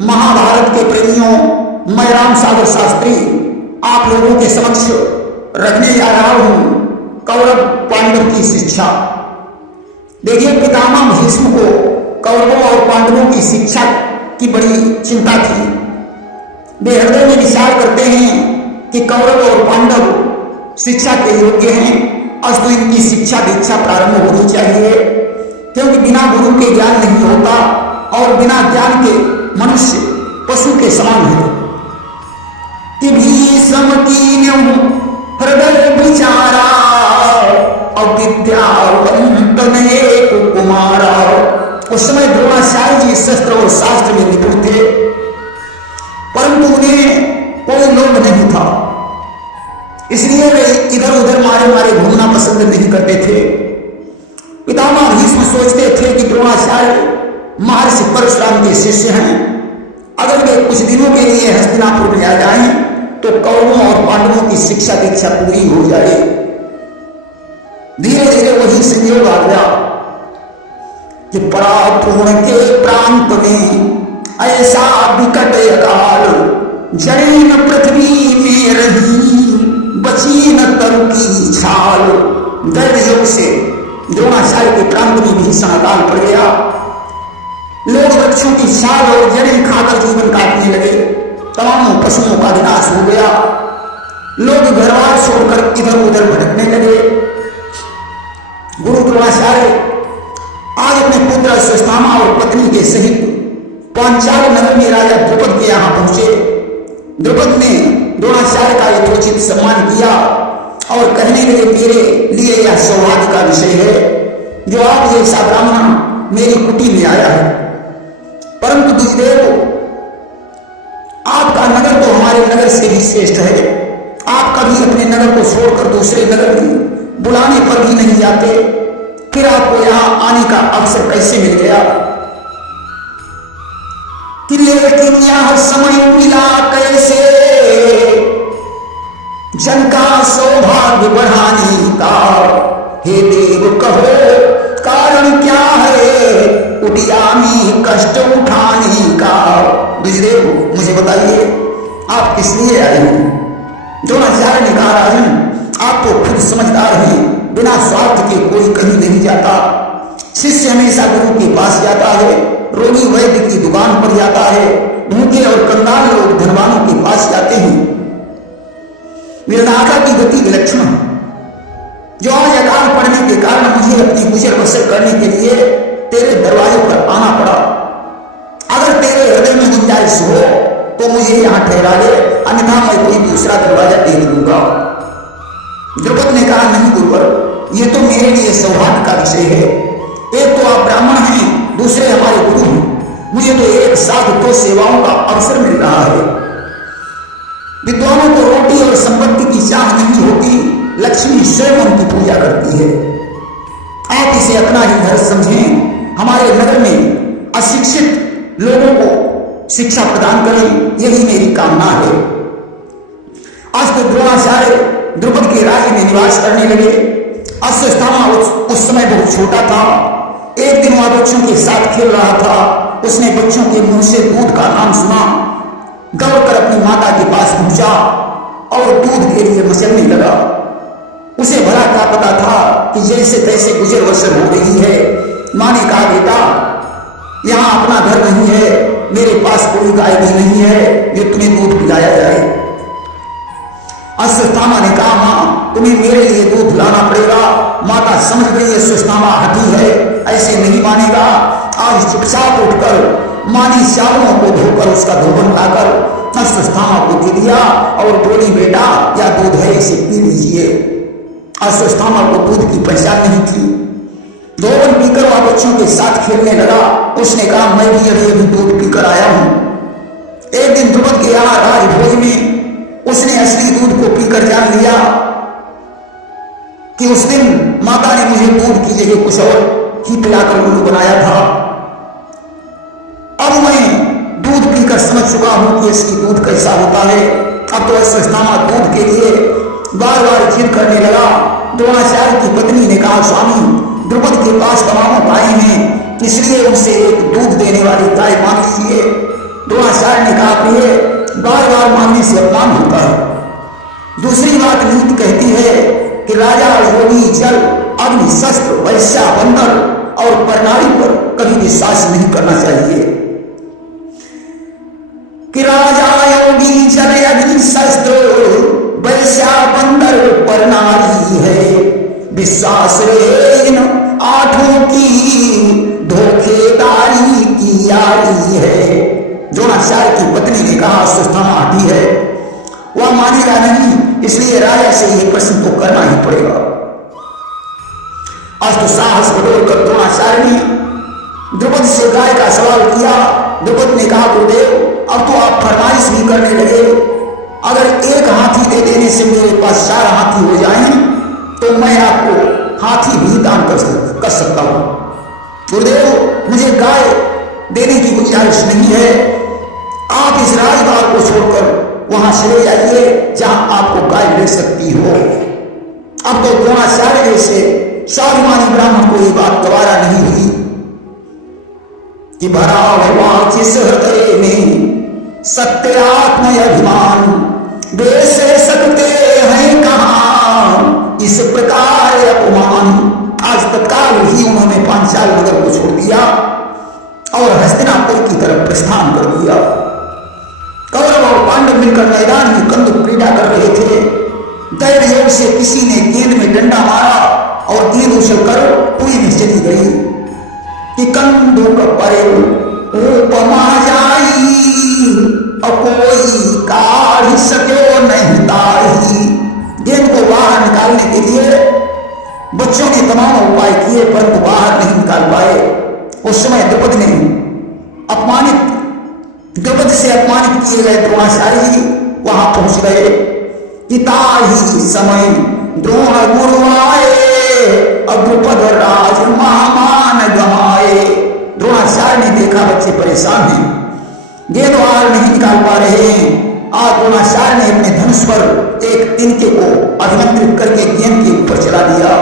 महाभारत के प्रेमियों, मैं राम सागर शास्त्री आप लोगों के समक्ष रखने जा रहा हूं कौरव पांडव की शिक्षा। देखिए, पितामह भीष्म को कौरवों और पांडवों की शिक्षा की बड़ी चिंता थी। वे हृदय में विचार करते हैं कि कौरव और पांडव शिक्षा के योग्य हैं, अस्तु इनकी शिक्षा दीक्षा प्रारंभ होनी चाहिए, क्योंकि बिना गुरु के ज्ञान नहीं होता और बिना ज्ञान के मनुष्य पशु के समान है। कि भीष्म कीन्यु हृदय विचारा अविद्यावंत एक कुमारा। उस समय द्रोणाचार्य जी शस्त्र और शास्त्र में निपुण थे, परंतु उन्हें कोई लोभ नहीं था, इसलिए वे इधर उधर मारे मारे घूमना पसंद नहीं करते थे। पितामह भीष्म सोचते थे कि द्रोणाचार्य महर्षि परशुराम के शिष्य हैं, अगर वे कुछ दिनों के लिए हस्तिनापुर में आ जाएं तो कौरवों और पांडवों की शिक्षा दीक्षा पूरी हो जाए। धीरे धीरे वही संयोग आ गया कि परापूर्ण के प्रांत में ऐसा विकट अकाल, जड़े न पृथ्वी में रही बची न तरु की छाल। दैवयोग से द्रोणाचार्य के प्रांत में भीषण अकाल पड़ गया। लोग वृक्षों की छाल और जड़ें खाकर जीवन काटने लगे, तमाम पशुओं का विनाश हो गया। लोग घरबार छोड़कर इधर उधर भटकने लगे। गुरु द्रोणाचार्य आज अपने पुत्र अश्वत्थामा और पत्नी के सहित पांचाल नगर में राजा द्रुपद के यहाँ पहुंचे। द्रुपद ने द्रोणाचार्य का यथोचित सम्मान किया और कहने लगे, मेरे लिए यह सौभाग्य का विषय है जो आप जैसा ब्राह्मण मेरी कुटी में आया है। परंतु दुर्देव, आपका नगर तो हमारे नगर से भी श्रेष्ठ है। आप कभी अपने नगर को छोड़कर दूसरे नगर में बुलाने पर भी नहीं जाते, फिर आपको यहां आने का अवसर कैसे मिल गया? कि लेकिन यह समय मिला कैसे जन का सौभाग्य बढ़ाने का। हे देव कहो कारण क्या है कुटिया में कष्ट उठाने का। दुर्देव, मुझे बताइए आप किस लिए आए हैं? द्रोणाचार्य ने कहा, राजन आप तो खुद समझदार हैं, बिना स्वार्थ के कोई कहीं नहीं जाता। शिष्य हमेशा गुरु के पास जाता है, रोगी वैद्य की दुकान पर जाता है, भूखे और कंगाल लोग धनवानों के पास जाते हैं। विधाता की गति विलक्षण है। जो आज अकाल पड़ने के कारण मुझे अपनी गुजर बसर करने के लिए तेरे दरवाजे पर आना पड़ा। अगर तेरे हृदय में गुंजाइश हो तो मुझे यहां ठहरा ले, अन्यथा मैं कोई दूसरा दरवाजा देख लूंगा। द्रुपद ने कहा, नहीं गुरुवर, ये तो मेरे लिए सौभाग्य का विषय है। एक तो आप ब्राह्मण हैं, दूसरे हमारे गुरु हैं। मुझे तो एक साथ दो सेवाओं का अवसर मिल रहा है। विद्वानों को रोटी और संपत्ति की चाह नहीं होती, लक्ष्मी स्वयं उनकी पूजा करती है। आप इसे अपना ही घर समझें, हमारे नगर में अशिक्षित लोगों को शिक्षा प्रदान करें, यही मेरी कामना है। आज तो द्रोणाचार्य द्रुपद के राज्य में निवास करने लगे। अश्वत्थामा उस समय बहुत छोटा था। एक दिन वह बच्चों के साथ खेल रहा था। उसने बच्चों के मुंह से दूध का नाम सुना, दौड़कर अपनी माता के पास पहुंचा और दूध के लिए मचलने लगा। उसे भला क्या पता था कि जैसे तैसे गुजर बसर हो रही है। मां ने कहा, बेटा यहां अपना घर नहीं है, मेरे पास कोई गाय भी नहीं है जो तुम्हें दूध पिलाया जाए। अश्वत्थामा ने कहा, मां तुम्हें मेरे लिए दूध लाना पड़ेगा। माता समझ गई अश्वत्थामा हठी है, ऐसे नहीं मानेगा। आज चुपचाप उठकर मां ने चावलों को धोकर उसका धोबन लाकर अश्वत्थामा को दे दिया और बोली, बेटा यह दूध है, इसे पी लीजिए। अश्वत्थामा को दूध की पहचान नहीं थी। धोबन पीकर वह बच्चों के साथ खेलने लगा। उसने कहा, मैं भी अभी दूध पीकर आया हूं। एक दिन द्रुपद के यहाँ राजभोज में उसने असली दूध को पीकर जान लिया कि उस दिन माता ने मुझे दूध की जगह कुछ और ही पिलाकर उल्लू बनाया था। अब मैं दूध पीकर समझ चुका हूं कि असली दूध कैसा होता है। अब तो अश्वत्थामा दूध के लिए बार बार जिद करने लगा। द्रोणाचार्य की पत्नी ने कहा, स्वामी द्रुपद के पास तमाम गायें हैं, इसलिए उनसे एक दूध देने वाली गाय मांग लीजिए। द्रोणाचार्य लिए बार बार मांगने से अपमान होता है। दूसरी बात नीति कहती है कि राजा, योगी, जल, अग्नि, शस्त्र, वैश्या, बंदर और प्रणाली पर कभी विश्वास नहीं करना चाहिए। कि राजा, योगी, जल, अग्नि, शस्त्र, वैश्या, बंदर, प्रणाली है, विश्वास रे इन आठों की धोखेदारी की यारी है। द्रोणाचार्य की पत्नी ने कहा सुस्थामा आती है, वह मानेगा नहीं, इसलिए राजा से यह प्रश्न तो करना ही पड़ेगा। आज तो साहस बटोरकर द्रोणाचार्य ने द्रौपदी से गाय का सवाल किया। द्रौपदी ने कहा गुरुदेव, अब तो आप फरमाइश भी करने लगे, अगर एक हाथी दे देने से मेरे पास 4 हाथी हो जाएं तो मैं आपको हाथी भी दान कर सकता हूं। गुरुदेव, मुझे गाय देने की गुंजाइश नहीं है, आप इस राजद्वार को छोड़कर वहां चले जाइए जहां आपको गाय मिल सकती हो। अब तो द्रोणाचार्य जैसे स्वाभिमानी ब्राह्मण को ये बात गवारा नहीं हुई कि भरा हुआ जिस हृदय में सत्य आत्म अभिमान, बेच सकते हैं कहां इस प्रकार अपमान। आज तत्काल ही उन्होंने पांचाल नगर को छोड़ दिया और हस्तिनापुर की तरफ प्रस्थान कर दिया। कौरव और पांडव मिलकर मैदान में कंदुक क्रीड़ा कर रहे थे। दैव योग से किसी ने गेंद में डंडा मारा और गेंद उछलकर कुएं में चली गई कि कंदुक परे उपमा जाई, कोई काढ़ सके नहीं ताही। गेंद को बाहर निकालने के लिए बच्चों ने तमाम उपाय किए परंतु बाहर नहीं निकाल पाए। उस समय द्रौपदी से अपमानित किए गए द्रोणाचार्य जी वहां पहुंच गए। पिता ही समय द्रोण गुरुआए, द्रुपद राज महामान गमाए। द्रोणाचार्य ने देखा बच्चे परेशान हैं, गेंद बाहर नहीं निकाल पा रहे हैं। आज द्रोणाचार्य ने अपने धनुष पर एक तिनके को अभिमंत्रित करके गेंद के ऊपर चला दिया।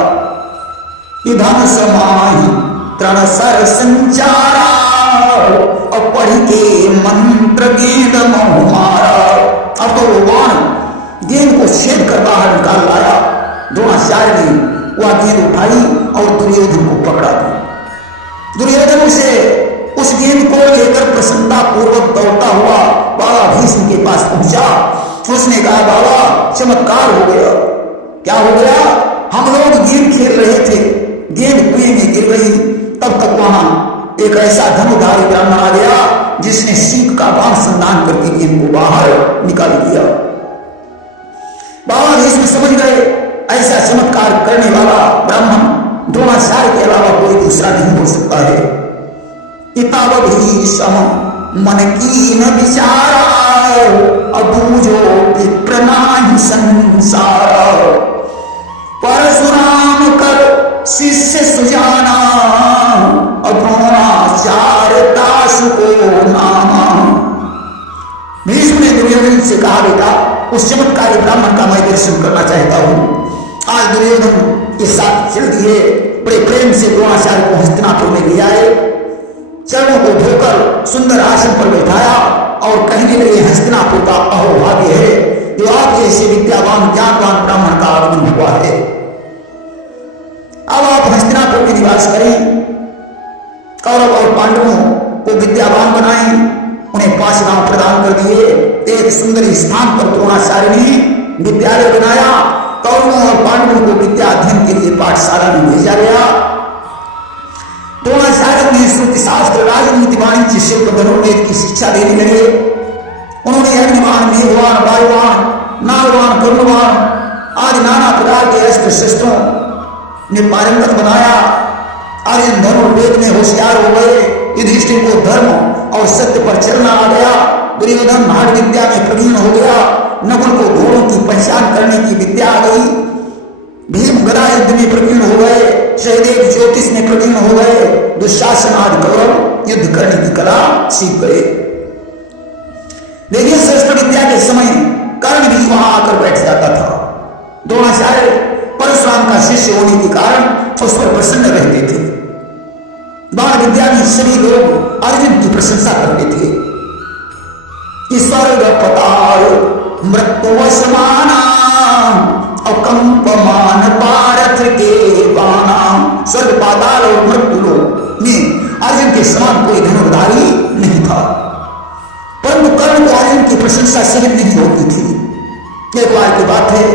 धनुष माही तृण सर संचारा, और पढ़ के मंत्र गेंद महु मारा। अब तो वो बाण गेंद को छेद कर बाहर निकाल लाया। द्रोणाचार्य ने वह गेंद उठाई और दुर्योधन को पकड़ा दी। दुर्योधन उसे उस गेंद को लेकर प्रसन्नता पूर्वक दौड़ता हुआ बाबा भीष्म के पास पहुंचा। उसने कहा बाबा चमत्कार हो गया। क्या हो गया? हम लोग गेंद खेल रहे थे, गेंद कुएं में गिर गई, तब तक वहां एक ऐसा धनुधारी ब्राह्मण आ गया जिसने सीख का बाण संधान करके गेंद को बाहर निकाल दिया। बाबा भीष्म समझ गए ऐसा चमत्कार करने वाला ब्राह्मण द्रोणाचार्य के अलावा कोई दूसरा नहीं हो सकता है। पिता भीष्म मन की न विचारा, अबूझो विप्र नाहि संसार। परशुराम कर शिष्य सुजाना, द्रोणाचार्य दास को नामा। भीष्म ने दुर्योधन से कहा बेटा उस चमत्कारी ब्राह्मण का मैं दर्शन करना चाहता हूं। आज दुर्योधन के साथ चल दिए, बड़े प्रेम से द्रोणाचार्य को हस्तिनापुर में ले आए, चरणों को धोकर सुंदर आसन पर बैठाया और कहने लगे हस्तिनापुर का अहोभाग्य है जो आप जैसे विद्यावान ज्ञानवान ब्राह्मण का आगमन हुआ है। अब आप हस्तिनापुर में निवास करें, कौरव और पांडवों को विद्यावान बनाएं, उन्हें 5 गांव प्रदान कर दिए। एक सुंदर स्थान पर द्रोणाचार्य ने विद्यालय बनाया। कौरवों और पांडवों को विद्या अध्ययन के लिए पाठशाला में भेजा गया। द्रोणाचार्य ने श्रुति शास्त्र, राजनीति, वाणिज्य, शिल्प, धनुर्वेद की शिक्षा देने लगे। उन्होंने अग्निबाण, मेघबाण, वायुबाण, नागबाण, करुणबाण आदि नाना प्रकार के अस्त्र शस्त्रों ने पारंगत बनाया। अर्जुन धनुर्वेद में होशियार हो गए। युधिष्ठिर को धर्म और सत्य पर चलना आ गया। दुर्योधन हाड़ विद्या में प्रवीण हो गया। नकुल को घोड़ों की पहचान करने की विद्या आ गई। भीम गदा युद्ध में प्रवीण हो गए। सहदेव ज्योतिष में प्रवीण हो गए। दुशासन आदि कौरव युद्ध करने की कला सीख गए। लेकिन शस्त्र विद्या के समय कर्ण भी वहां आकर बैठ जाता था। द्रोणाचार्य परशुराम का शिष्य होने के कारण उस पर प्रसन्न रहते थे। बाण विद्या में सभी लोग अर्जुन की प्रशंसा करते थे। ईश्वर स्वर्ग पताल मृत्यु समाना अकंपमान पारथ के बाना। स्वर्ग पाताल और मृत्यु लोक में अर्जुन के समान कोई धनुर्धारी नहीं था, परंतु कर्ण को अर्जुन की प्रशंसा सहन नहीं होती थी। एक बार की बात है,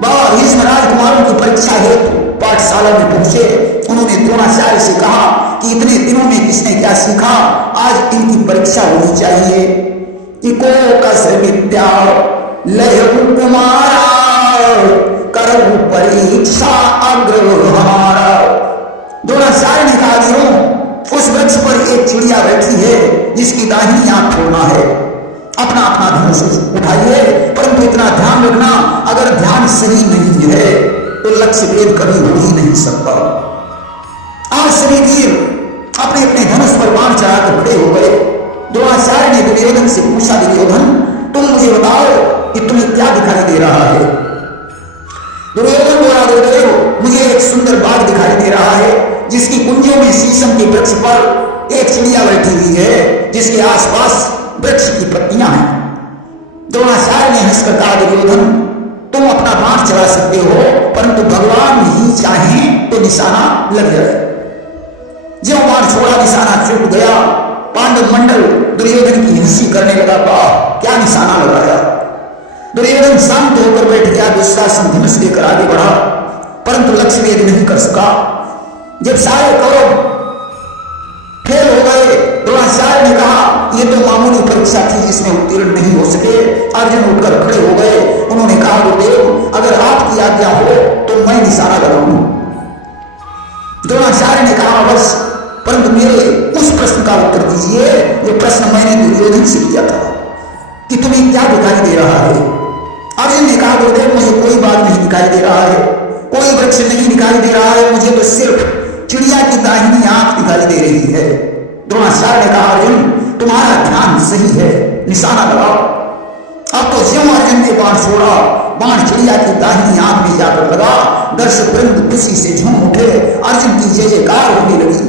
बाबा भीष्म राजकुमारों की परीक्षा हेतु पाठशाला में पहुंचे। उन्होंने द्रोणाचार्य से कहा कि इतने दिनों में किसने क्या सीखा, आज इनकी परीक्षा होनी चाहिए। इको कस विद्या लय कुमारा करु परीक्षा अग्रहारा। द्रोणाचार्य ने कहा वीरों, उस वृक्ष पर एक चिड़िया बैठी है जिसकी दाहिनी आंख खोलना है। अपना अपना धनुष उठाइए, परंतु इतना ध्यान रखना, अगर ध्यान सही नहीं है तो लक्ष्य भेद कभी हो ही नहीं सकता। आज सभी वीर अपने अपने धनुष पर बाण चढ़ाकर खड़े हो गए। द्रोणाचार्य ने दुर्योधन से पूछा, दुर्योधन तुम मुझे बताओ कि तुम्हें क्या दिखाई दे रहा है। दुर्योधन बोला, गुरुदेव मुझे एक सुंदर बाग दिखाई दे रहा है जिसकी कुंजों में शीशम के वृक्ष पर एक चिड़िया बैठी हुई है जिसके आसपास वृक्ष की पत्तियां हैं। द्रोणाचार्य ने हंसकर कहा, दुर्योधन तुम अपना बाण चला सकते हो, परंतु भगवान ही चाहें तो निशाना लग जाए। जो बाण छोड़ा निशाना छूट गया। पांडव मंडल दुर्योधन की हंसी करने लगा, वाह क्या निशाना लगाया। दुर्योधन शांत होकर बैठ गया। दुशासन धनुष लेकर आगे बढ़ा, परंतु लक्ष्य भेद नहीं कर सका। जब सारे कौरव फेल हो गए, द्रोणाचार्य ने कहा यह तो मामूली परीक्षा थी जिसमें उत्तीर्ण नहीं हो सके। अर्जुन उठकर खड़े हो गए। उन्होंने कहा, गुरुदेव अगर आपकी आज्ञा हो तो मैं निशाना लगाऊं। द्रोणाचार्य ने कहा, अवश्य, परंतु मेरे उस प्रश्न का उत्तर दीजिए जो प्रश्न मैंने दुर्योधन से किया था कि तुम्हें क्या दिखाई दे रहा है। अर्जुन ने कहा, गुरुदेव मुझे कोई बात नहीं दिखाई दे रहा है, कोई वृक्ष नहीं दिखाई दे रहा है, मुझे तो सिर्फ चिड़िया की दाहिनी आंख दिखाई दे रही है। द्रोणाचार्य ने कहा, अर्जुन तुम्हारा ध्यान सही है, निशाना लगाओ। अब तो ज्यों अर्जुन ने बाण छोड़ा, बाण चिड़िया की दाहिनी आंख में जाकर लगा। दर्शक वृंद खुशी से झूम उठे। अर्जुन की जय जयकार होने लगी।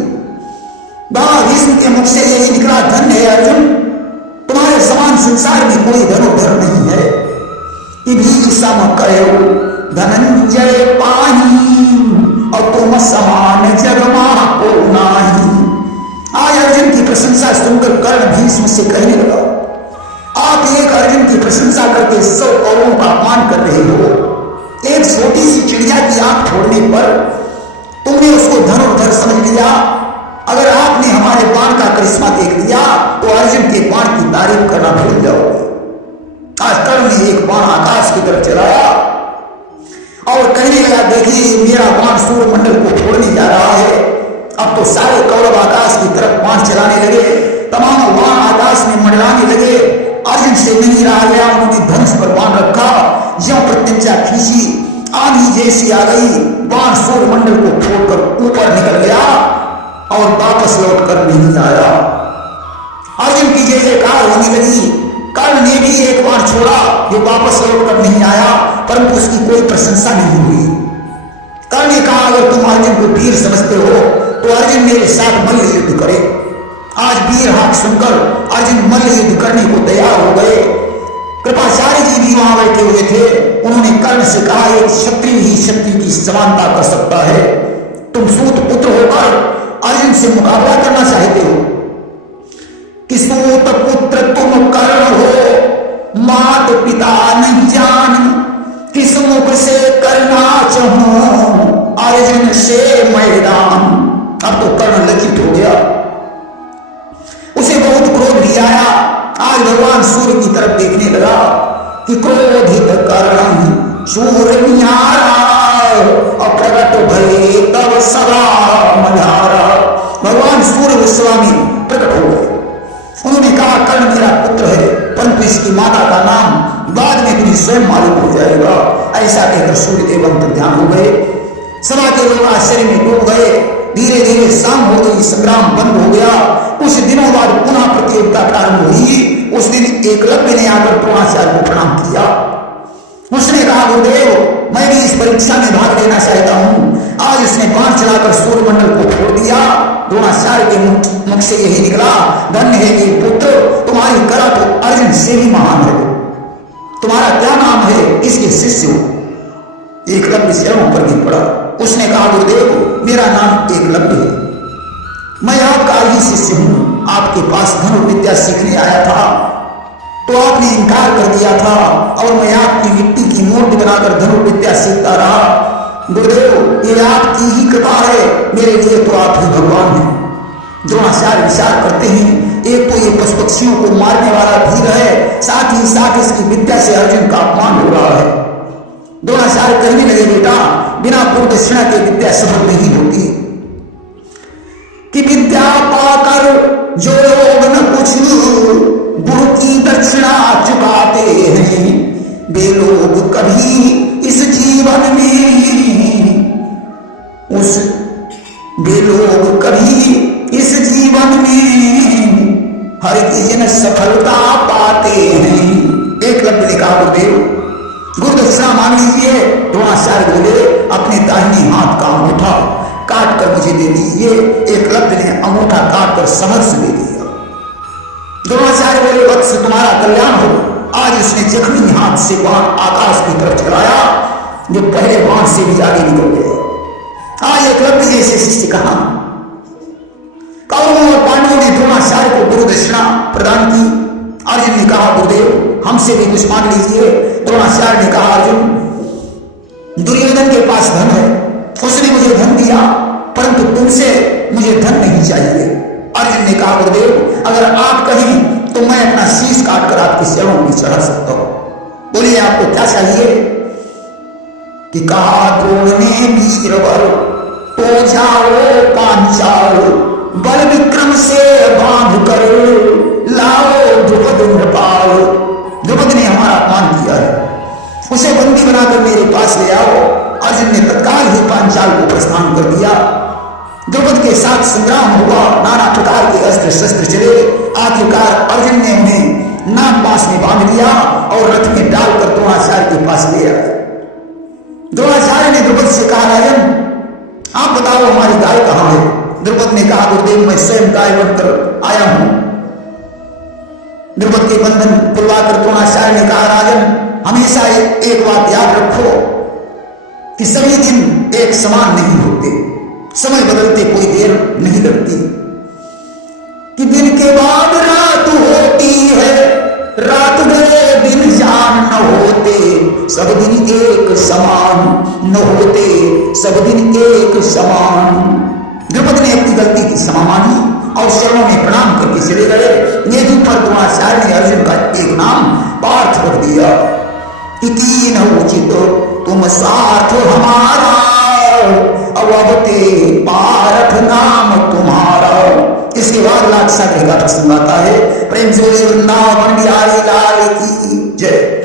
बाबा भीष्म के मुख से यही निकला, धन्य है अर्जुन, तुम्हारे समान संसार में कोई धनुर्धर नहीं है। इभी सम कयो धनंजय पाही और तुम समान जगमा को नाही। आज अर्जुन की प्रशंसा सुनकर कर्ण भीष्म से कहने लगा, आप एक अर्जुन की प्रशंसा करके 100 कौरवों का अपमान कर रहे हो। एक छोटी सी चिड़िया की आंख फोड़ने पर तुमने उसको धनुर्धर समझ लिया। अगर आपने हमारे बाण का करिश्मा देख लिया तो अर्जुन के बाण की तारीफ करना भूल जाओगे। आज कर्ण ने एक बाण आकाश की तरफ चलाया और कहने लगा, देखिए मेरा बाण सूर्य मंडल को फोड़ने जा रहा है। अब तो सारे कौरव आकाश की तरफ बाण चलाने लगे, तमाम बाण आकाश में मंडराने लगे। अर्जुन से नहीं रहा गया, उन्होंने धनुष पर बाण रखा, ज्यों प्रत्यंचा खींची, आंधी जैसी आ गई, बाण सूर्य मंडल को फोड़कर ऊपर निकल गया और वापस लौट कर नहीं आया। अर्जुन की जय जयकार होने लगी। कर्ण ने भी एक बाण छोड़ा जो वापस लौट कर नहीं आया, परंतु उसकी कोई प्रशंसा नहीं हुई। कर्ण ने कहा, अगर तुम अर्जुन को वीर समझते हो तो अर्जुन मेरे साथ मल्ल युद्ध करे। आज वीर हाथ सुनकर अर्जुन मल्ल युद्ध करने को तैयार हो गए। कृपाचार्य जी भी वहां बैठे हुए थे। उन्होंने कर्ण से कहा, एक क्षत्रिय ही क्षत्रिय की समानता कर सकता है। तुम सूत पुत्र होकर अर्जुन से मुकाबला करना चाहते हो कि सूत पुत्र तुम कर्ण हो, मात पिता नहीं जान, किस मुख से करना चाहूं अर्जुन से मैदान। अब तो कर्ण लज्जित हो गया, उसे बहुत क्रोध भी आया। आज भगवान सूर्य की तरफ देखने लगा कि क्रोधित कर्ण सूर्य निहारा और प्रकट भये तब सदा मझारा। भगवान सूर्य गोस्वामी प्रकट हो गए। उन्होंने कहा, कर्ण मेरा पुत्र है, परंतु इसकी माता का नाम बाद में तुम्हें स्वयं मालूम हो जाएगा। ऐसा कहकर सूर्यदेव अंतर ध्यान हो गए। सभा के लोग आश्चर्य में डूब गए। धीरे धीरे शाम हो गई, संग्राम बंद हो गया। कुछ दिनों बाद पुनः प्रतियोगिता प्रारंभ हुई। उस दिन एकलव्य ने आकर द्रोणाचार्य को प्रणाम किया। उसने कहा, गुरुदेव मैं भी इस परीक्षा में भाग लेना चाहता हूं। आज उसने बाण चलाकर सूर्यमंडल को फोड़ दिया। द्रोणाचार्य के मुख से यही निकला, धन्य है कि पुत्र तुम्हारी कला तो अर्जुन से भी के चरणों पर गिर पड़ा। उसने कहा, गुरुदेव मेरा नाम एकलव्य है, मैं आपका ही शिष्य हूं। आपके पास धनुर्विद्या सीखने आया था तो आपने इनकार कर दिया था और मैं आपकी मिट्टी की मूर्ति बनाकर धनुर्विद्या सीखता रहा। गुरुदेव ये आपकी ही कृपा है, मेरे लिए तो आप ही भगवान हैं। द्रोणाचार्य विचार करते हैं, एक तो ये पशु पक्षियों को मारने वाला धीर है, साथ ही साथ इसकी विद्या से अर्जुन का अपमान हो रहा है। द्रोणाचार्य कहने लगे, बेटा बिना पूर्व दक्षिणा के विद्या सफल नहीं होती, कि विद्या पाकर जो लोग न कुछ गुरु की दक्षिणा चुकाते हैं, वे लोग कभी इस जीवन में वे लोग कभी इस जीवन में हर जन सफलता पाते हैं। एकलव्य ने कहा, गुरुदेव गुरु दक्षिणा मांग लीजिए। द्रोणाचार्य बोले, अपने दाहिने हाथ का अंगूठा काट कर मुझे दे दीजिए। एकलव्य ने अंगूठा काट कर समर्थ दे दिया। द्रोणाचार्य बोले, वत्स तुम्हारा कल्याण हो। आज उसने जख्मी हाथ से बाण आकाश की तरफ चलाया, जो पहले बाण से भी आगे निकल गया। आज एकलव्य जैसे शिष्य कहा। कौरवों और पांडवों ने द्रोणाचार्य को गुरु दक्षिणा प्रदान की। अर्जुन ने कहा, गुरुदेव हमसे भी कुछ मांग लीजिए। द्रोणाचार्य ने कहा, अर्जुन दुर्योधन के पास धन है, उसने मुझे धन दिया, परंतु तुमसे मुझे धन नहीं चाहिए। अर्जुन ने कहा, गुरुदेव अगर आप कहें तो मैं अपना शीश काटकर आपके चरणों में चढ़ा सकता हूं। बोलिए आपको क्या चाहिए? कि कहा द्रोण ने वीरवर तो जाओ पांचाल, बल विक्रम से बांध कर लाओ द्रुपद नृपाल। द्रुपद ने हमारा अपमान किया है, उसे बंदी बनाकर मेरे पास ले आओ। अर्जुन ने तत्काल ही पांचाल को प्रस्थान कर दिया। द्रुपद के साथ संग्राम हुआ, नाना प्रकार के अस्त्र शस्त्र चले। आखिरकार अर्जुन ने उन्हें नाग पास में बांध लिया और रथ में डालकर द्रोणाचार्य के पास ले आए। द्रोणाचार्य ने द्रुपद से कहा, राजन आप बताओ हमारी गाय कहां है? द्रुपद ने कहा, गुरुदेव मैं स्वयं गाय बनकर आया हूं। द्रुपद के बंधन खुलवाकर द्रोणाचार्य ने कहा, राजन हमेशा एक बात याद रखो कि सभी दिन एक समान नहीं होते, समय बदलते कोई देर नहीं लगती। कि दिन के बाद रात होती है, रात गए दिन जान न होते, सब दिन एक समान न होते, सब दिन एक समान। द्रुपद ने अपनी गलती की क्षमा मांगी और चरणों में प्रणाम करके चले गए। नेदु पर द्रोणाचार्य ने अर्जुन का एक नाम पार्थ रख दिया। इति न उचित तुम साथ हमारा, अवते पार्थ नाम तुम्हारा। इसके बाद लाक्षागृह का प्रसंग आता है। प्रेम से वृंदावन बिहारी लाल की जय।